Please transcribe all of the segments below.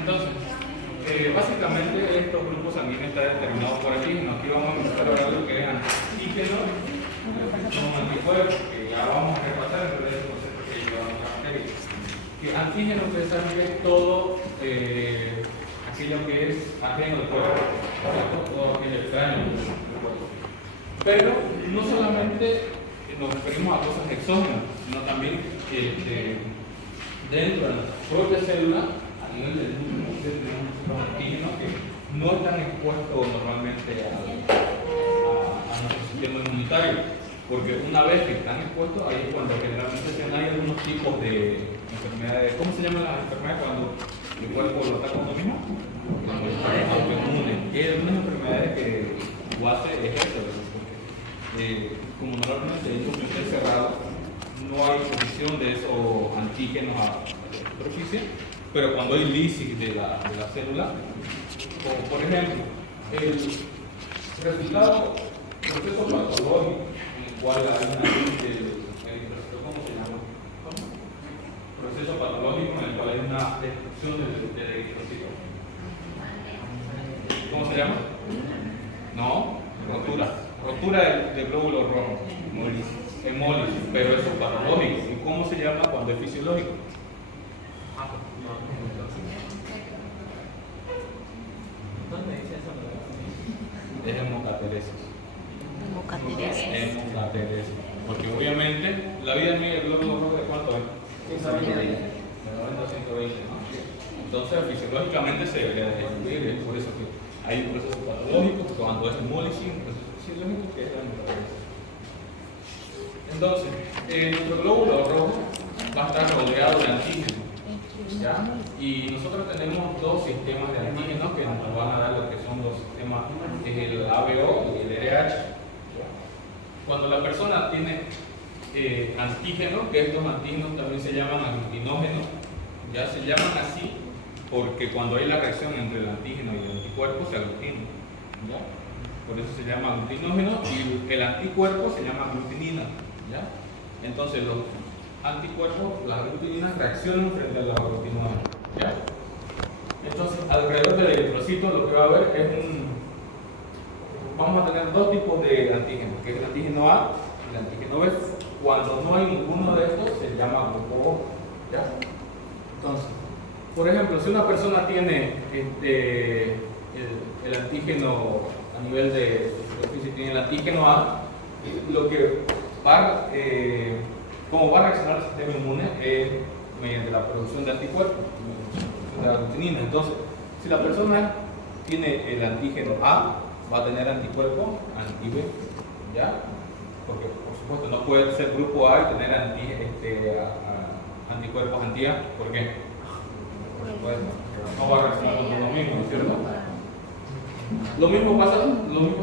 Entonces, básicamente estos grupos sanguíneos están determinados por antígenos. Aquí vamos a empezar a ver lo que es antígenos, son anticuerpos, que ya vamos a repasar en realidad el concepto que llevamos a la materia. Que antígeno, ustedes saben que es todo aquello que es ajeno al cuerpo, todo aquello extraño al cuerpo. Pero no solamente nos referimos a cosas exógenas, sino también dentro de nuestra propia célula, a nivel del núcleo, tenemos los antígenos que no están expuestos normalmente a nuestro sistema inmunitario, porque una vez que están expuestos, ahí es cuando generalmente hay algunos tipos de enfermedades. ¿Cómo se llaman las enfermedades cuando el cuerpo lo ataca uno mismo? Autoinmune. Hay algunas enfermedades que lo hace es eso, porque como normalmente el núcleo está cerrado, no hay exposición de esos antígenos a la superficie, pero cuando hay lisis de la célula, como por ejemplo, el resultado, proceso patológico en el cual hay una lisis del eritrocito, ¿cómo se llama? Proceso patológico en el cual hay una destrucción del eritrocito. ¿Cómo se llama? No, rotura del glóbulo rojo. Hemólisis, pero eso es patológico. ¿Y cómo se llama cuando es fisiológico? ¿Dónde dice eso? Es hemocateresis. Hemocateresis. Porque obviamente la vida mía del glóbulo rojo, ¿de cuánto es? 120. De 90 a 120, ¿no? Entonces fisiológicamente se debería destruir, es por eso que hay un proceso patológico, cuando es hemólisis, un proceso fisiológico que es la hemocateresis. Entonces, nuestro glóbulo rojo va a estar rodeado de antígenos, ¿ya? Y nosotros tenemos dos sistemas de antígenos que nos van a dar lo que son los sistemas, el ABO y el RH. Cuando la persona tiene antígenos, que estos antígenos también se llaman aglutinógenos, ya se llaman así porque cuando hay la reacción entre el antígeno y el anticuerpo se aglutinan, ¿ya? Por eso se llama aglutinógeno y el anticuerpo se llama aglutinina, ¿ya? Entonces los anticuerpos, las aglutininas reaccionan frente a los aglutinógenos, ¿ya? Entonces alrededor del eritrocito lo que va a haber es vamos a tener dos tipos de antígenos, que es el antígeno A y el antígeno B. Cuando no hay ninguno de estos se llama grupo O, ¿ya? Entonces, por ejemplo, si una persona tiene el antígeno a nivel de superficie, tiene el antígeno A, lo que cómo va a reaccionar el sistema inmune es mediante la producción de anticuerpos, de aglutinina. Entonces, si la persona tiene el antígeno A, va a tener anticuerpo anti-B, ¿ya? Porque, por supuesto, no puede ser grupo A y tener anticuerpos anti-A. ¿Por qué? Pues, no va a reaccionar con lo mismo, ¿no es cierto? Lo mismo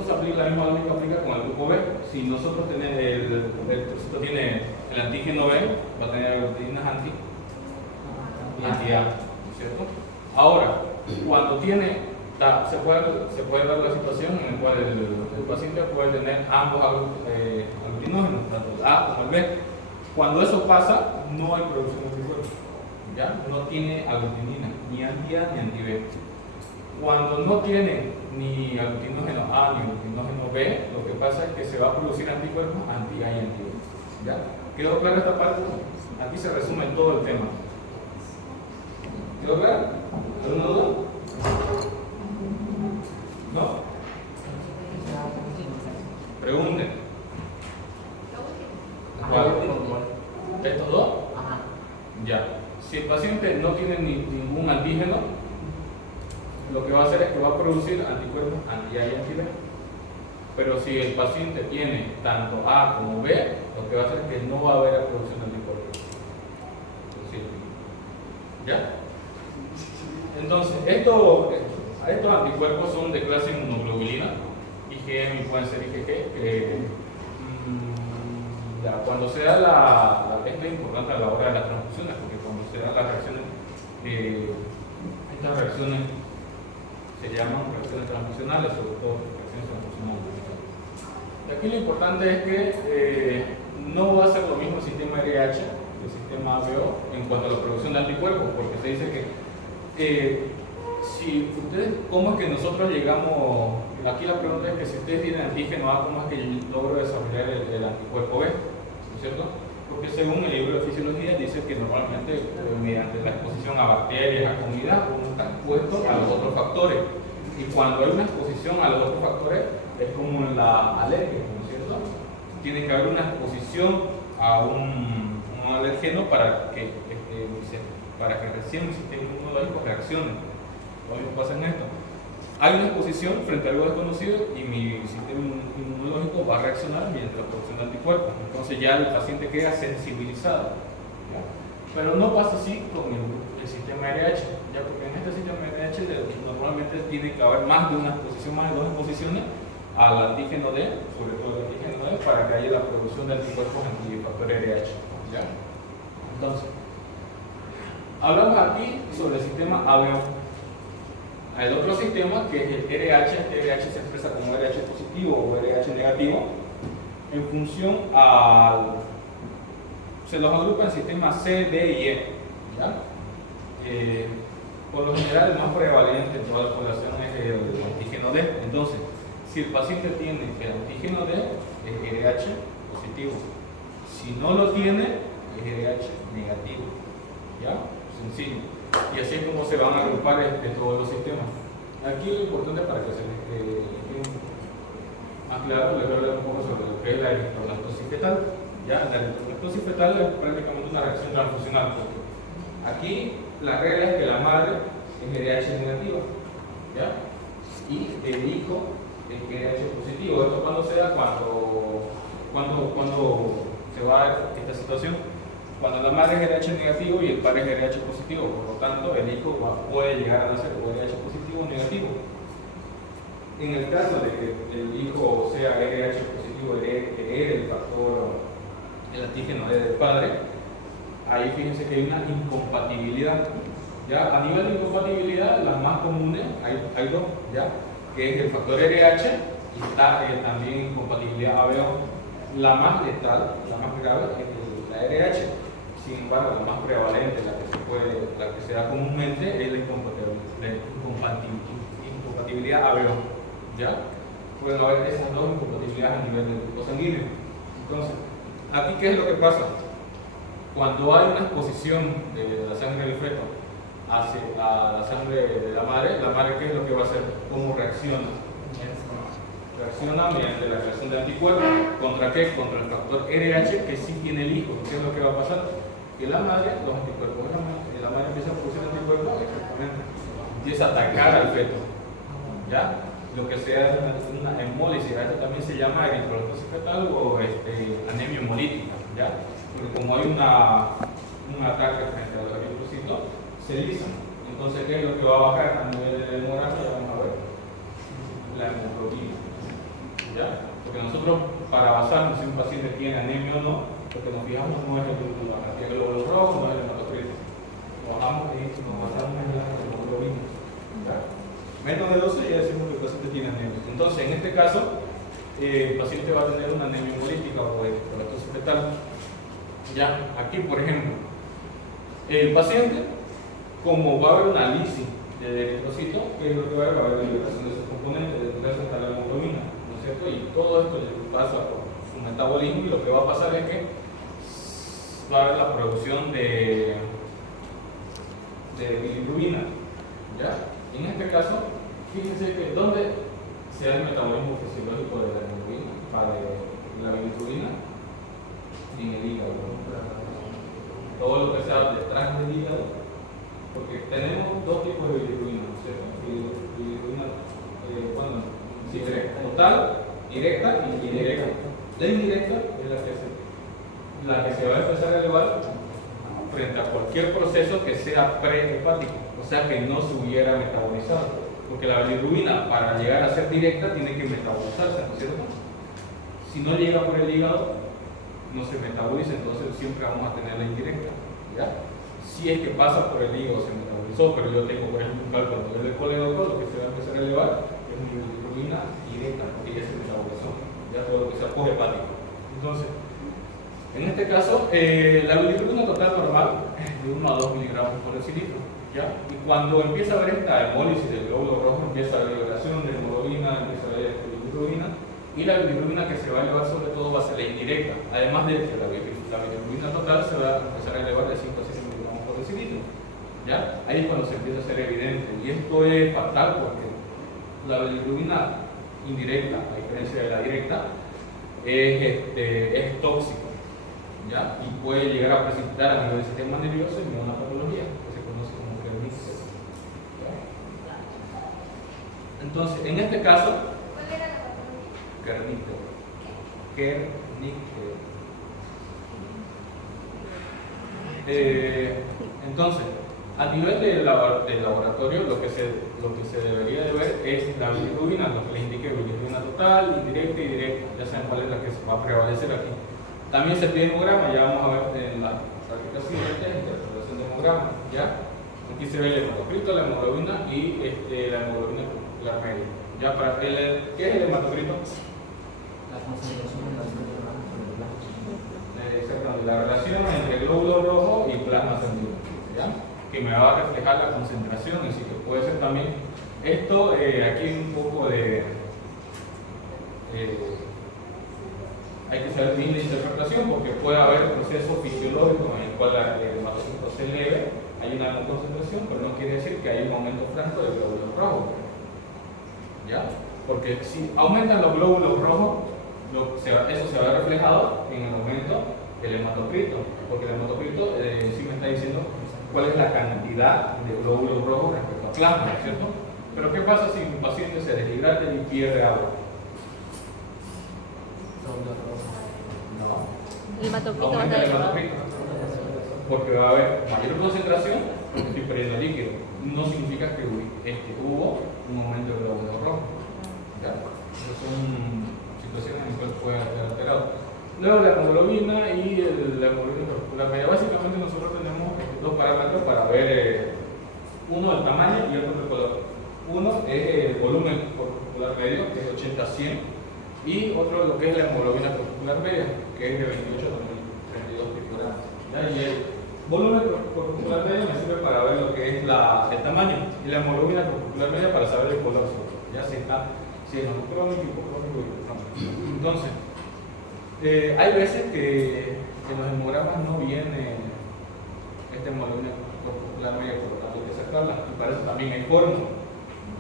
se aplica, la misma lógica aplica con el grupo B. Si nosotros tenemos el tiene el antígeno B, va a tener aglutininas anti-A, ¿no es cierto? Ahora, cuando se puede dar la situación en la cual el paciente puede tener ambos aglutinógenos, tanto el A como el B. Cuando eso pasa, no hay producción de anticuerpos, ¿ya? No tiene aglutinina, ni anti-A ni anti-B. Cuando no tiene ni aglutinógeno A ni aglutinógeno B, lo que pasa es que se va a producir anticuerpos anti-A y anti-B, ¿ya? ¿Quedó clara esta parte? Aquí se resume todo el tema. ¿Quedó claro? ¿Alguna duda? ¿No? Pregunten. ¿Cuál? ¿Estos dos? Ajá. Ya. Si el paciente no tiene ningún antígeno, lo que va a hacer es que va a producir anticuerpos anti-A y anti-B. Pero si el paciente tiene tanto A como B, lo que va a hacer es que no va a haber producción de anticuerpos. ¿Ya? Entonces, estos anticuerpos son de clase inmunoglobulina, IgM y pueden ser IgG. Cuando se da esto es importante a la hora de las transfusiones, porque cuando se dan las reacciones, estas reacciones se llaman reacciones transfusionales, sobre todo reacciones transfusionales. Y aquí lo importante es que no va a ser lo mismo el sistema RH, el sistema ABO en cuanto a la producción de anticuerpos, porque se dice que si ustedes, ¿cómo es que nosotros llegamos? Aquí la pregunta es que si ustedes tienen antígeno A, ¿cómo es que logro desarrollar el anticuerpo B? ¿No es cierto? Porque según el libro de fisiología dice que normalmente mediante la exposición a bacterias, a comida, uno está expuesto a los otros factores. Y cuando hay una exposición a los otros factores, es como en la alergia, ¿no es cierto? Tiene que haber una exposición a un alergeno para que recién el sistema inmunológico reaccione. Lo mismo pasa en esto. Hay una exposición frente a algo desconocido y mi sistema inmunológico va a reaccionar mediante la producción de anticuerpos. Entonces ya el paciente queda sensibilizado. ¿Ya? Pero no pasa así con el sistema RH, ya porque en este sistema RH normalmente tiene que haber más de una exposición, más de dos exposiciones al antígeno D, sobre todo el antígeno D, para que haya la producción de anticuerpos antifactor RH. ¿Ya? Entonces, hablamos aquí sobre el sistema ABO. Hay otro sistema que es el RH. Este RH se expresa como RH positivo o RH negativo en función al. Se los agrupa en sistemas C, D y E. ¿Ya? Por lo general, el más prevalente en toda la población es el antígeno D. Entonces, si el paciente tiene el antígeno D, es RH positivo. Si no lo tiene, es RH negativo. ¿Ya? Sencillo. Y así es como se van a agrupar todos los sistemas. Aquí lo importante para que se les quede más claro, les voy a hablar un poco sobre lo que es la eritrolactosis fetal. ¿Ya? La eritrolactosis fetal es prácticamente una reacción transfusional. Porque aquí la regla es que la madre es RH negativa, ¿ya? Y el hijo es RH positivo. Esto cuando se da, cuando se va a esta situación. Cuando la madre es RH negativo y el padre es RH positivo, por lo tanto el hijo puede llegar a nacer o RH positivo o negativo. En el caso de que el hijo sea RH positivo, herede el factor, el antígeno del padre, ahí fíjense que hay una incompatibilidad. ¿Ya? A nivel de incompatibilidad, las más comunes, hay dos, ¿ya? Que es el factor RH y está también incompatibilidad ABO. La más letal, la más grave, es la RH. Sin embargo, la más prevalente, la que se da comúnmente, es la incompatibilidad ABO. ¿Ya? Pueden haber esas dos incompatibilidades a nivel del grupo sanguíneo. Entonces, aquí, ¿qué es lo que pasa? Cuando hay una exposición de la sangre del feto hacia la sangre de la madre, ¿qué es lo que va a hacer? ¿Cómo reacciona? Reacciona mediante la creación de anticuerpos. ¿Contra qué? Contra el factor RH que sí tiene el hijo. ¿Qué es lo que va a pasar? Que la madre, los anticuerpos, la madre empieza a producir anticuerpos, exactamente, empieza a atacar al feto. ¿Ya? Lo que sea una hemólisis, esto también se llama eritrolactosis fetal o anemia hemolítica. ¿Ya? Porque como hay un ataque frente a los eritrocitos, se lisan. Entonces, ¿qué es lo que va a bajar a nivel de hemorragia? Vamos a ver. La hemoglobina. ¿Ya? Porque nosotros, para basarnos si un paciente tiene anemia o no, lo que nos fijamos no es el glóbulo rojo, no es el hematocrito. Nos basamos en la hemoglobina. ¿Ya? Menos de 12 ya decimos que el paciente tiene anemia. Entonces, en este caso, el paciente va a tener una anemia hemolítica o eritrolactosis fetal. Ya, aquí por ejemplo, el paciente, como va a haber una lisis de eritrocito, ¿qué es lo que va a haber? Va a haber liberación de sus componentes, de hasta la hemoglobina, ¿no es cierto? Y todo esto le pasa por su metabolismo y lo que va a pasar es que va a haber la producción de bilirrubina. ¿Ya? En este caso, fíjense que ¿dónde se da el metabolismo fisiológico de la hemoglobina, de la bilirrubina? En el hígado. Todo lo que sea detrás del hígado, porque tenemos dos tipos de bilirrubina, ¿no es cierto? Bilirrubina, total, directa y indirecta. La indirecta es la que se va a empezar a elevar frente a cualquier proceso que sea prehepático, o sea que no se hubiera metabolizado, porque la bilirrubina para llegar a ser directa tiene que metabolizarse, ¿no es cierto? Si no llega por el hígado, no se metaboliza, entonces siempre vamos a tener la indirecta. ¿Ya? Si es que pasa por el hígado, se metabolizó, pero yo tengo, por ejemplo, un cálculo a nivel de coledoco, lo que se va a empezar a elevar es mi bilirrubina directa, porque ya se metabolizó, ya todo lo que sea poshepático. Entonces, En este caso, la bilirrubina total normal es de 1 a 2 miligramos por decilitro, ¿ya? Y cuando empieza a haber esta hemólisis del glóbulo rojo, empieza a haber liberación de hemoglobina, empieza a haber bilirrubina, y la bilirrubina que se va a elevar sobre todo va a ser la indirecta, además de que la bilirrubina total se va a empezar a elevar de 5 a 6 miligramos por decilitro, ¿ya? Ahí es cuando se empieza a ser evidente, y esto es fatal porque la bilirrubina indirecta, a diferencia de la directa, es tóxico, ¿ya? Y puede llegar a precipitar a nivel del sistema nervioso en una patología que se conoce como Kernicter. Entonces, en este caso, ¿Cuál era la patología? Kernicter. Kernicter. Entonces, a nivel del laboratorio, lo que se debería de ver es la bilirrubina, lo que les indique bilirrubina total, indirecta y directa. Ya saben cuál es la que se va a prevalecer aquí. También se pide hemograma, ya vamos a ver en la práctica siguiente, interpretación de hemograma, ¿ya? Aquí se ve el hematocrito, la hemoglobina y la hemoglobina popular media. ¿Ya? ¿Qué es el hematocrito? La concentración de la sangre baja con el plasma. Exactamente, la relación entre glóbulo rojo y plasma sanguíneo, ¿ya? Que me va a reflejar la concentración, así que puede ser también esto. Aquí hay un poco de hay que saber bien la interpretación porque puede haber procesos fisiológicos en el cual el hematocrito se eleve, hay una concentración, pero no quiere decir que hay un aumento franco de glóbulos rojos, ¿ya? Porque si aumentan los glóbulos rojos, eso se ve reflejado en el aumento del hematocrito, porque el hematocrito sí me está diciendo cuál es la cantidad de glóbulos rojos respecto a plasma, ¿cierto? Pero ¿qué pasa si un paciente se deshidrata y pierde agua? No. El hematocrito va a Aumenta estar el elevado. hematocrito, porque va a haber mayor concentración porque estoy perdiendo líquido. No significa que hubo un aumento de glóbulos rojos, ¿ya? Esas son situaciones en las cuales puede estar alterado. Luego la hemoglobina y la hemoglobina corporal media. Básicamente nosotros tenemos dos parámetros para ver, uno el tamaño y otro el color. Uno es el volumen corporal medio, que es 80 a 100, y otro lo que es la hemoglobina corporal media, que es de 28 a 32 picogramos. Y el volumen corporal medio me sirve para ver lo que es el tamaño, y la hemoglobina corporal media para saber el color, ya si es monocrónico, hipocrónico y hipocrónico. Entonces, hay veces que en los hemogramas no viene esta hemoglobina corporal media, por lo tanto hay que sacarla, y para eso también hay fórmulas,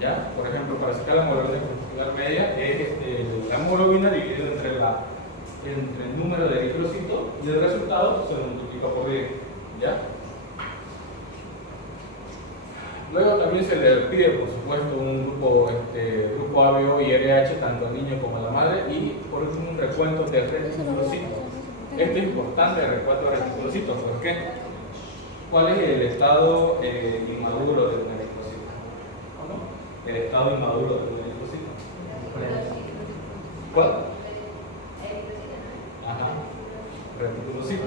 ¿ya? Por ejemplo, para sacar la hemoglobina corporal media es la hemoglobina dividida entre el número de eritrocitos y el resultado se lo multiplica por 10, ¿ya? Luego también se le pide, por supuesto, un grupo ABO y RH tanto al niño como a la madre, y por último un recuento de reticulocitos. Esto es importante, el recuento de reticulocitos. ¿Por qué? ¿Cuál es el estado inmaduro de un eritrocito? ¿No? El estado inmaduro de un eritrocito. ¿Cuál? Ajá. Reticulocito.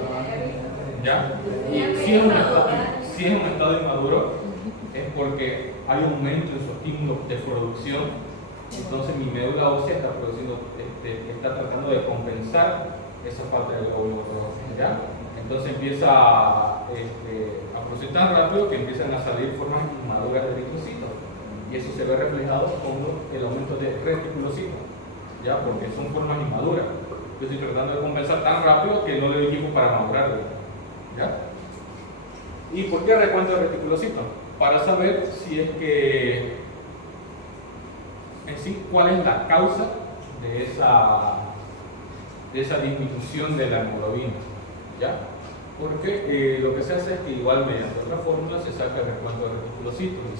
¿Ya? Y si es un estado inmaduro, es porque hay un aumento en su estímulo de producción, entonces mi médula ósea está produciendo, está tratando de compensar esa falta de glóbulos rojos, ¿ya? Entonces empieza a producir tan rápido que empiezan a salir formas inmaduras de eritrocitos, y eso se ve reflejado con el aumento de reticulocitos, ¿ya? Porque son formas inmaduras. Yo estoy tratando de compensar tan rápido que no le doy tiempo para madurar, ¿ya? ¿Y por qué recuento de reticulocitos? Para saber si es que en sí cuál es la causa de esa disminución de la hemoglobina, ¿ya? Porque lo que se hace es que igual mediante otra fórmula se saca el recuento de reticulocitos, y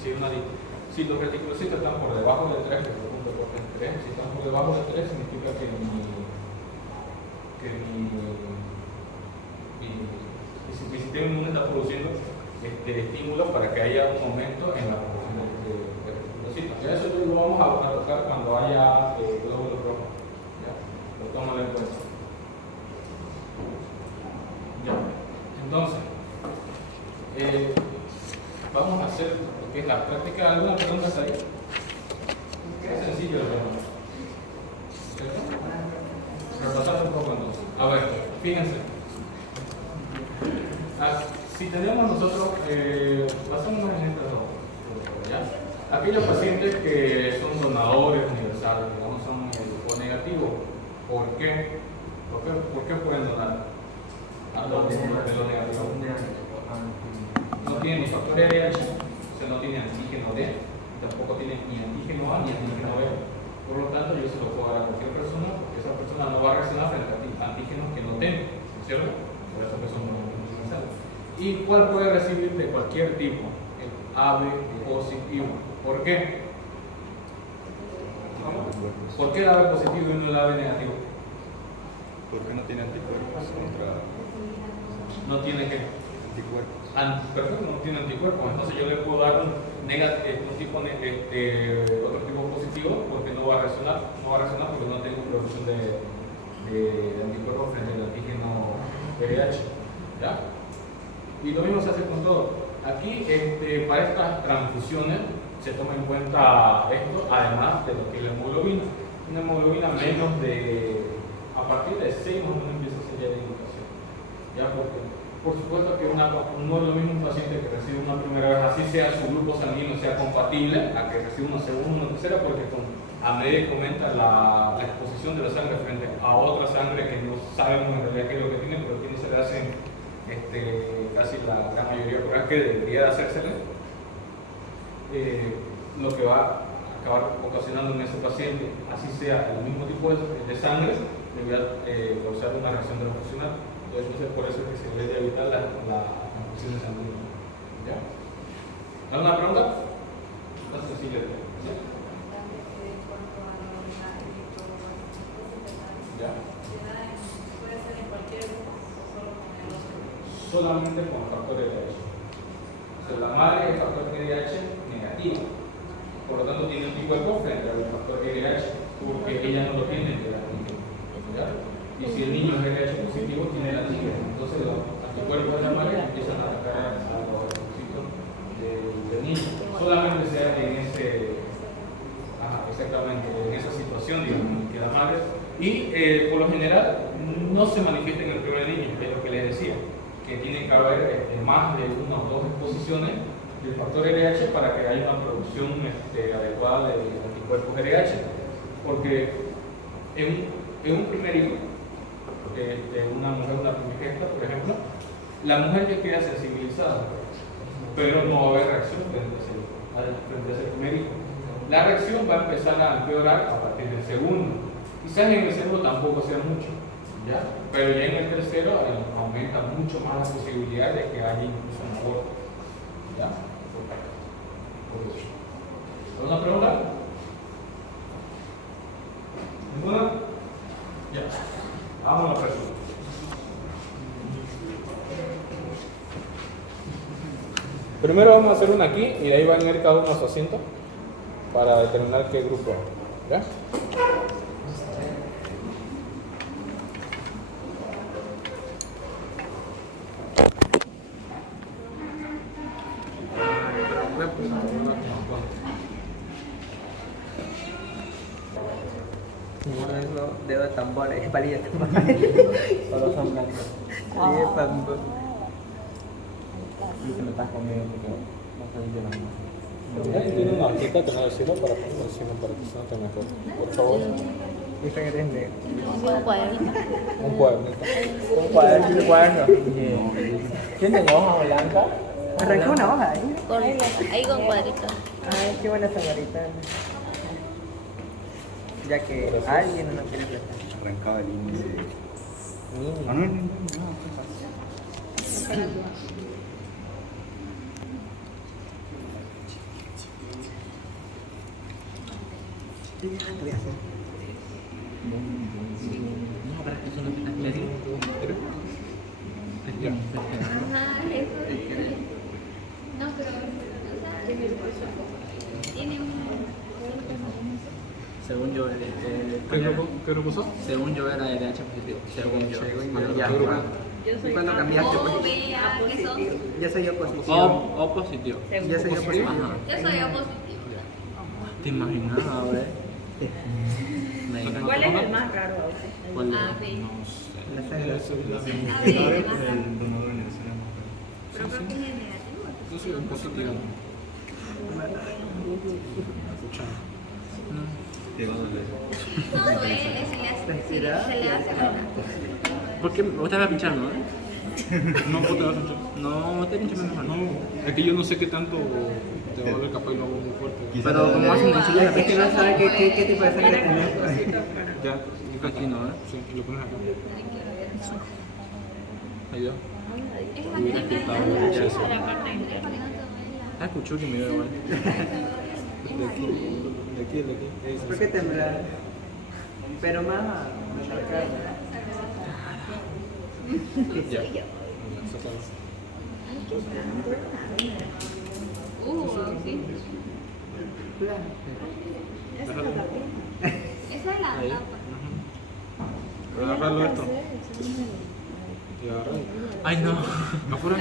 si los reticulocitos están por debajo de 3, que es el punto de 3, si están por debajo de 3 significa que mi sistema inmune está produciendo estímulo para que haya un aumento en la producción de reticulocitos. Ya eso lo vamos a tocar cuando haya glóbulos rojos. ¿Ya? Lo tómalo en cuenta. Ya. Entonces, vamos a hacer lo que es la práctica. ¿Alguna pregunta ahí? Es sencillo el tema. ¿Cierto? Repasando un poco entonces. A ver, fíjense. si tenemos nosotros, basándonos en estas dos, ¿ya? Aquellos pacientes que son donadores universales, digamos, son O negativo, ¿por qué? ¿Por qué pueden donar? A los de lo negativo. No tienen ni factor RH, o sea, no tienen antígeno D, tampoco tienen ni antígeno A ni antígeno B. Por lo tanto, yo se lo puedo dar a cualquier persona porque esa persona no va a reaccionar frente a antígenos que no tiene, ¿cierto? Por eso que son universales. ¿Y cuál puede recibir de cualquier tipo? El AB positivo. ¿Por qué? ¿Por qué el AB positivo y no el AB negativo? Porque no tiene anticuerpos contra. No tiene que. Anticuerpos. Perfecto, no tiene anticuerpos. Entonces yo le puedo dar un tipo otro tipo positivo porque no va a reaccionar, porque no tengo producción de anticuerpos frente al antígeno RH. ¿Ya? Y lo mismo se hace con todo. Aquí para estas transfusiones se toma en cuenta esto, además de lo que es la hemoglobina. Una hemoglobina menos a partir de 6 más o menos empieza a ser ya de indicación. ¿Ya? Porque, por supuesto que no es lo mismo un paciente que recibe una primera vez, así sea su grupo sanguíneo sea compatible, a que reciba una segunda, una tercera, porque a medida que aumenta la exposición de la sangre frente a otra sangre que no sabemos en realidad qué es lo que tiene, pero aquí no se le hacen casi la gran mayoría de pruebas que debería de hacérsele, lo que va a acabar ocasionando en ese paciente, así sea el mismo tipo de sangre, debería causar una reacción transfusional. Entonces, por eso es que se debe evitar la transfusión de sangre. ¿Ya? ¿Alguna pregunta? Más sencilla. ¿Ya? ¿Ya? Solamente con factor RH. O sea, la madre es factor RH negativo. Por lo tanto, tiene anticuerpos frente al factor RH, porque ella no lo tiene de la niña. ¿Ya? Y si el niño es RH positivo, tiene el antígeno. Entonces, los anticuerpos de la madre empiezan a atacar a los linfocitos del niño. Solamente sea en esa situación, digamos, que la madre. Y por lo general, no se manifiesta en el primer niño, es lo que les decía, que tiene que haber más de 1 o 2 exposiciones del factor RH para que haya una producción adecuada de anticuerpos RH. Porque en un primer hijo, una mujer, una primigesta, por ejemplo, la mujer ya queda sensibilizada, pero no va a haber reacción frente a ese primer hijo. La reacción va a empezar a empeorar a partir del segundo. Quizás en el segundo tampoco sea mucho, ¿ya? Pero ya en el tercero aumenta mucho más la posibilidad de que haya incluso un aborto. ¿Ya? ¿Alguna pregunta? ¿Ninguna? Ya. Vamos a la pregunta. Primero vamos a hacer una aquí y de ahí van a ir cada uno a su asiento para determinar qué grupo. ¿Ya? Dedo de tambores, palillas de tambores. Todos son blancos. Sí, es tambor. Y que me estás comiendo porque no soy de la misma. Tiene una hojita que no decimos para ponerlo encima para que se note mejor. Por favor. ¿Viste que eres negro? Un cuadernito. Un cuadernito. Un cuaderno, un cuaderno. ¿Quién tiene hoja blanca? Arranca una hoja ahí. Ahí con cuadritos. Ay, qué buena señorita. Ya que alguien no quiere prestar. Arrancaba el índice. Ah, no, Voy a hacer. No, para que eso no te clarito. Ajá, eso. No, pero. Tiene un. Según yo, ¿Qué grupo sos? según yo era RH positivo. Según yo. Ya, ¿Qué grupo? ¿Y cuando cambiaste? O, B, A, ¿qué son? Yo soy yo positivo. O positivo. Yo soy yo positivo. Ajá. Yo soy O positivo. ¿Te imaginas, a ver? ¿Cuál es el más raro a usted? ¿Cuál? A, B. No sé. La célula. A, B, más. El donador universal. Pero creo que es negativo. Yo soy un positivo. Escuchando. No. Te va a doler. No, duele, se le hace nada. ¿Por qué? ¿Vos te vas a pinchar, no? No, vos te vas a pinchar. No, te pinchas mejor. No, es que yo no sé qué tanto te va a doler, capaz y lo hago muy fuerte. Pero como hacen en Chile, es que no sabe qué tipo de sangre tenés. Ya, aquí no, ¿eh? Sí, y lo pones acá. Ahí ya. Es la Hubiera pintado ya eso. para que no te duela. Ah, escuchó que me veo igual. De aquí, de aquí, de aquí. ¿Por qué temblar? Pero más a la cara. Ya. Sácalo. Sí. Déjalo. Esa es la Ahí. tapa. Ujú. Agárralo esto. Y agárralo. Ay, no. Afuera.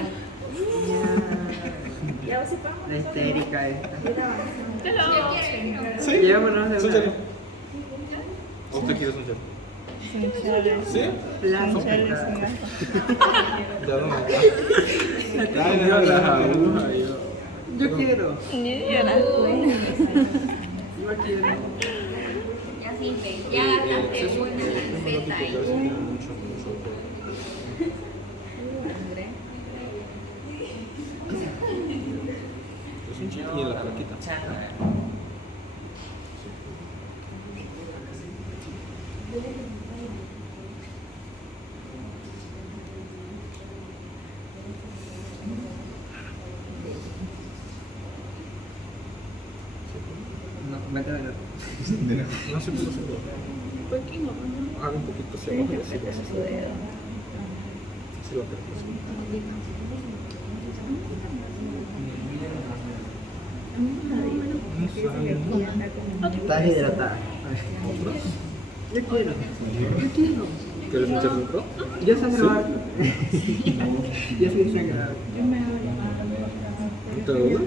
La histérica esta. Sí. Llevámonos de Súchalo. una. ¿O usted quiere súchalo? ¿Sí? Plancha. Ya no. Ay, deja las agujas. Yo quiero. Yo quiero. Ya sí, ya gastaste una lanceta ahí. Es un chico y en la plaquita. No, méteme. No se puede hacer. Haga un poquito hacia abajo y así lo hace. Así lo apretas. Estás hidratada. Yo quiero. ¿Quieres echarle otro? Yo sé grabar. Yo sí sé grabar. ¿Te duele?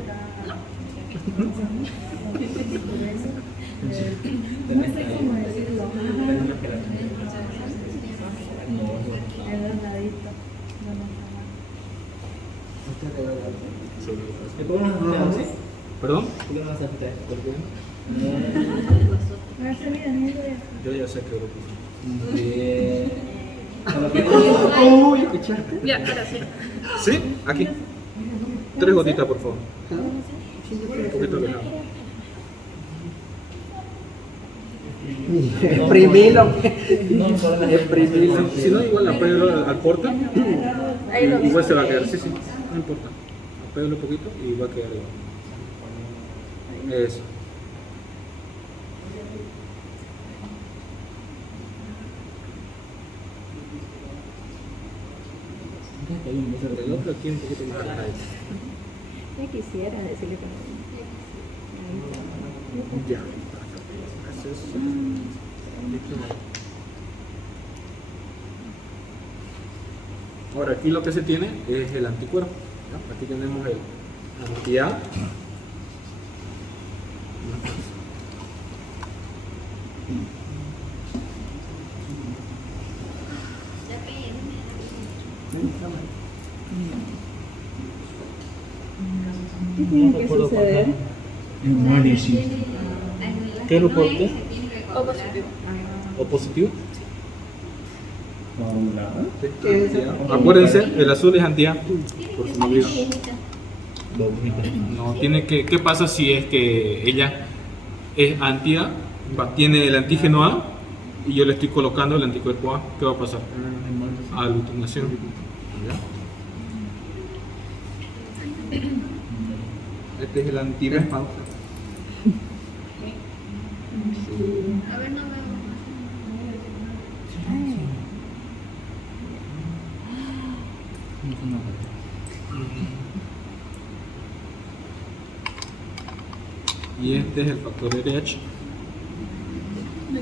¿Le podemos hacer así? ¿Perdón? ¿Qué le vamos a hacer? ¿Por qué? Yo ya sé que lo puse. Uy, ¿escuchaste? Ya, ahora sí. ¿Sí? Aquí. 3 gotitas, por favor. Un poquito de agua. Exprimilo. Exprimilo. Si no, igual apéguelo al porta. Igual se va a quedar. Sí, sí. No importa. Apéguelo un poquito y va a quedar igual. Eso. El otro aquí un poquito más alejadito. Ya quisiera decirle que Ya. Gracias. Ahora aquí lo que se tiene es el anticuerpo. ¿Ya? Aquí tenemos el anti-A. Ya pegué. ¿qué tiene que suceder? ¿Qué reporte? O positivo. ¿O positivo? ¿Qué es eso? Acuérdense, el azul es anti-A. Por si me olvido. No, tiene que. ¿Qué pasa si es que ella es anti-A? Tiene el antígeno A y yo le estoy colocando el anticuerpo A. ¿Qué va a pasar? Aglutinación. ¿Ya? Este es el anti-B. Pausa. A ver, no veo. Y este es el factor RH. No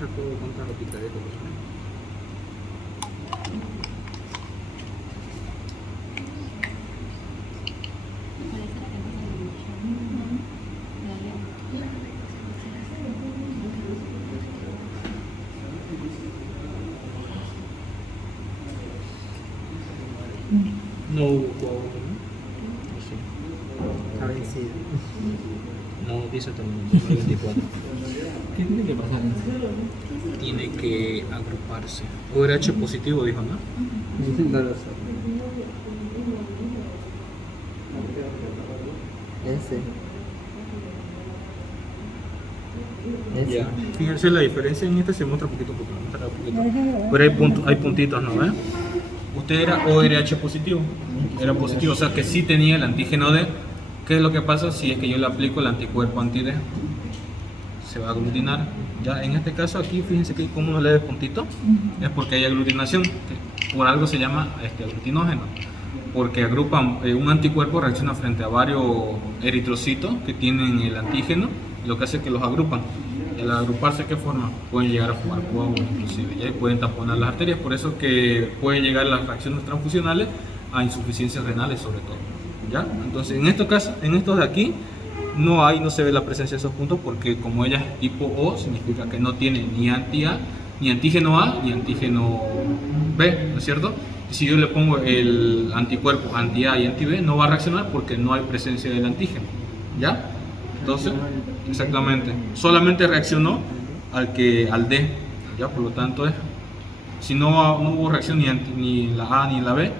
recuerdo cuántas gotitas de No hubo coágulo, ¿no? Sí. Ha vencido. No, dice también 2024. ¿Qué tiene que pasar? Tiene que agruparse. ORH positivo, dijo, ¿no? No lo sé. Ese. Ya. Fíjense la diferencia en este se muestra un poquito, pero hay puntitos, ¿no? Usted era ORH positivo, era positivo, o sea que sí tenía el antígeno D. ¿Qué es lo que pasa si es que yo le aplico el anticuerpo anti-D? Se va a aglutinar. Ya en este caso aquí, fíjense que hay como unos leves puntitos, es porque hay aglutinación, que por algo se llama aglutinógeno, porque agrupan un anticuerpo reacciona frente a varios eritrocitos que tienen el antígeno, lo que hace que los agrupan. Y al agruparse, ¿qué forma? Pueden llegar a formar coágulos inclusive, ¿ya? Y pueden taponar las arterias, por eso que pueden llegar las reacciones transfusionales a insuficiencias renales sobre todo, ¿ya? Entonces en estos de aquí no se ve la presencia de esos puntos, porque como ella es tipo O, significa que no tiene ni anti-A, ni antígeno A, ni antígeno B, ¿no es cierto? Y si yo le pongo el anticuerpo anti-A y anti-B, no va a reaccionar porque no hay presencia del antígeno, ¿ya? Entonces, exactamente, solamente reaccionó al D, ¿ya? Por lo tanto, si no hubo reacción ni en la A ni en la B,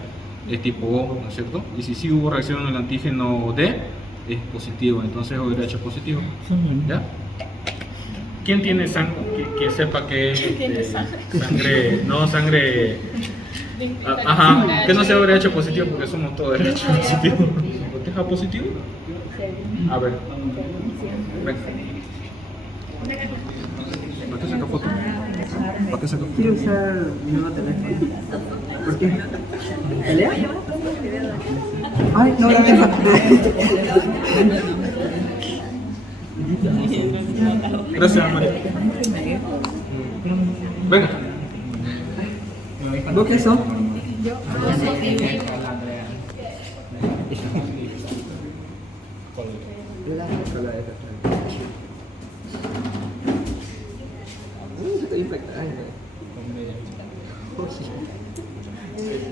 es tipo O, ¿no es cierto? Y si sí hubo reacción en el antígeno D, es positivo, entonces ORH positivo, ¿ya? ¿Quién tiene sangre? Que sepa que es sangre, no sangre, ajá, que no sea ORH positivo, porque somos todos ORH positivo. ¿Usted es A positivo? A ver, ven. ¿Para qué saca foto? ¿Para qué saca foto? Quiero usar mi nuevo teléfono. ¿Por qué? ¿Pelea? Ay, no, no te Gracias, María. Venga. ¿Vos qué sos? Estoy infectada.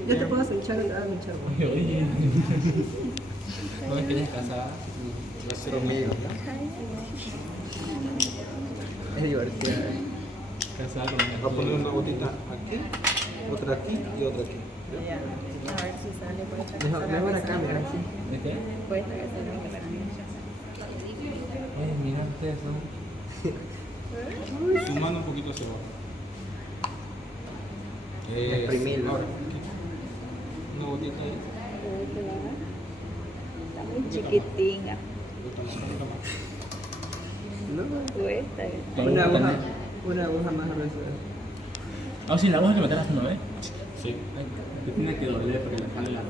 Ya te puedo echar acá, mi chavo. ¿No me quieres casar? Conmigo. Es divertido. Casar. Voy a poner una gotita aquí, otra aquí y otra aquí. Ya. A ver si sale por esta Mejor acá, mira, así. ¿De qué? Por esta que sale por la Mira ustedes, ¿no? Sumando un poquito hacia abajo. Exprimirlo. Ahora, aquí. Una gotita ahí. Está muy chiquitinga. No, Cuesta. una aguja más gruesa. Ah, sí, la vamos a meter hasta una vez. Sí. Que tiene que doler porque le sale la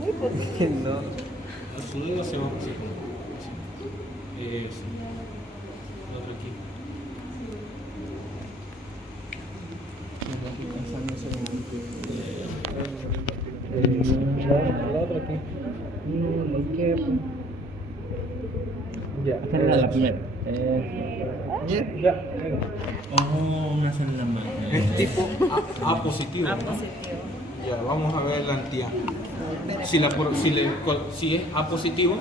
Muy poquito. No. Sumando hacia abajo, sí. Eso. La otra aquí. La otra aquí. Ya. Esta era la primera. Ya, venga. Oh, una sola en la mano. Es tipo A positivo. A ¿no? positivo. Ya, vamos a ver la anti-A. Si es A positivo,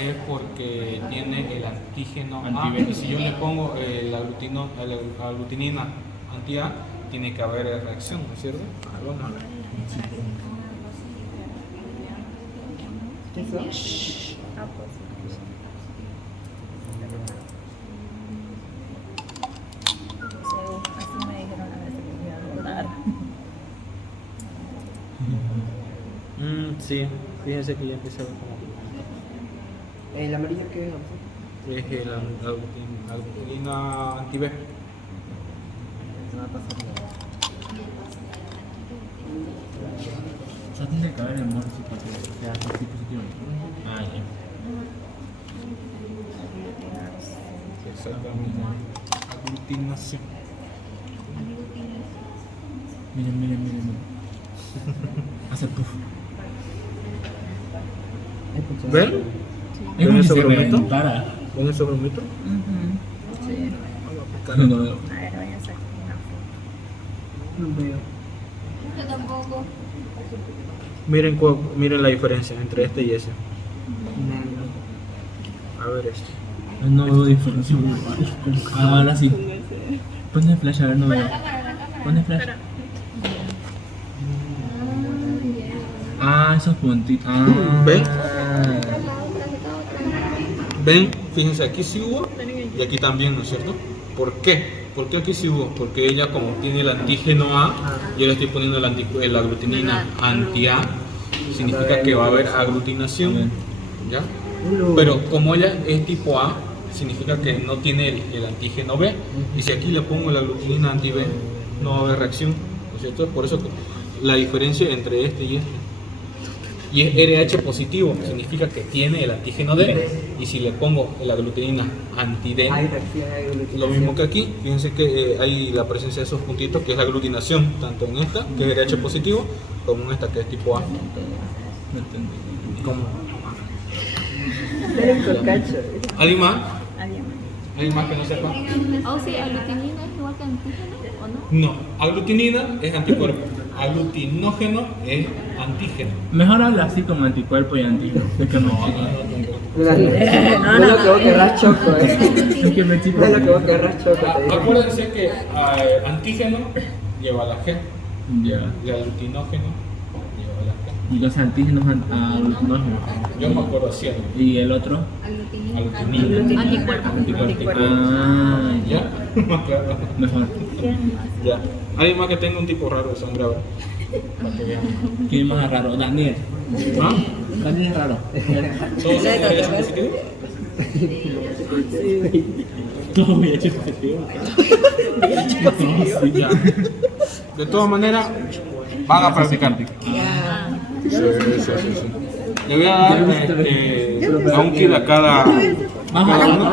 es porque tiene el antígeno A. Anti-B. Y si yo le pongo la aglutinina anti-A, tiene que haber reacción, ¿no es cierto? Vamos a ver. ¿Qué fue? A positivo. Así me dijeron a veces que me iba a engordar. Sí, fíjense que ya empieza a ver como ¿El amarillo qué es? es la aglutinina anti-B. O sea, tiene que haber el morso para que sea así positivo. Ah, ya. Exactamente. Aglutinación. Miren, miren, miren, miren. Hace puff. ¿Ven? Es como si se bromito? reventara. ¿Ven ese bromito? Sí. No lo veo. A ver, voy a sacar una foto. No veo. Yo tampoco. Miren la diferencia entre este y ese. A ver este. No veo diferencia. Ahora sí. Ponle flash, a ver, no veo. Ponle flash. Ah, esos puntitos. Ah. ¿Ven? ¿Ven? Fíjense, aquí sí hubo y aquí también, ¿no es cierto? ¿Por qué? ¿Por qué aquí sí hubo? Porque ella, como tiene el antígeno A, yo le estoy poniendo la aglutinina anti-A, significa que va a haber aglutinación, ¿ya? Pero como ella es tipo A, significa que no tiene el antígeno B, y si aquí le pongo la aglutinina anti-B, no va a haber reacción, ¿no es cierto? Por eso la diferencia entre este y este. Y es RH positivo, significa que tiene el antígeno D, y si le pongo la aglutinina anti-D, lo mismo que aquí, fíjense que hay la presencia de esos puntitos, que es la aglutinación, tanto en esta, que es RH positivo, como en esta, que es tipo A. No entendí. ¿Cómo? Adiós. ¿Alguien más? ¿Alguien más que no sepa? Oh, sí, aglutinina es igual que antígeno, ¿o no? No, aglutinina es anticuerpo, aglutinógeno es antígeno. Mejor habla así como anticuerpo y antígeno. Es que no. No lo que vos querrás, Choco. Es que me chico. No lo que vos querrás, Choco. te digo. Acuérdense que antígeno lleva la G, Ya. y aglutinógeno lleva la G. Y los antígenos aglutinógenos. Yo me acuerdo así, ¿Y el otro? aglutinina. Anticuerpo. Ah, ya. ¿Ya? Más claro. Mejor. Ya. ¿Alguien más que tenga un tipo raro de sangre? A ver, para que vean. ¿Quién es más raro? Daniel. ¿Ah? Daniel es raro. ¿Todos son RH positivo? Todo voy a echar positivo. Ya. De todas maneras, van a practicar. Sí, sí, sí, sí. Le voy a dar a un kit a cada uno.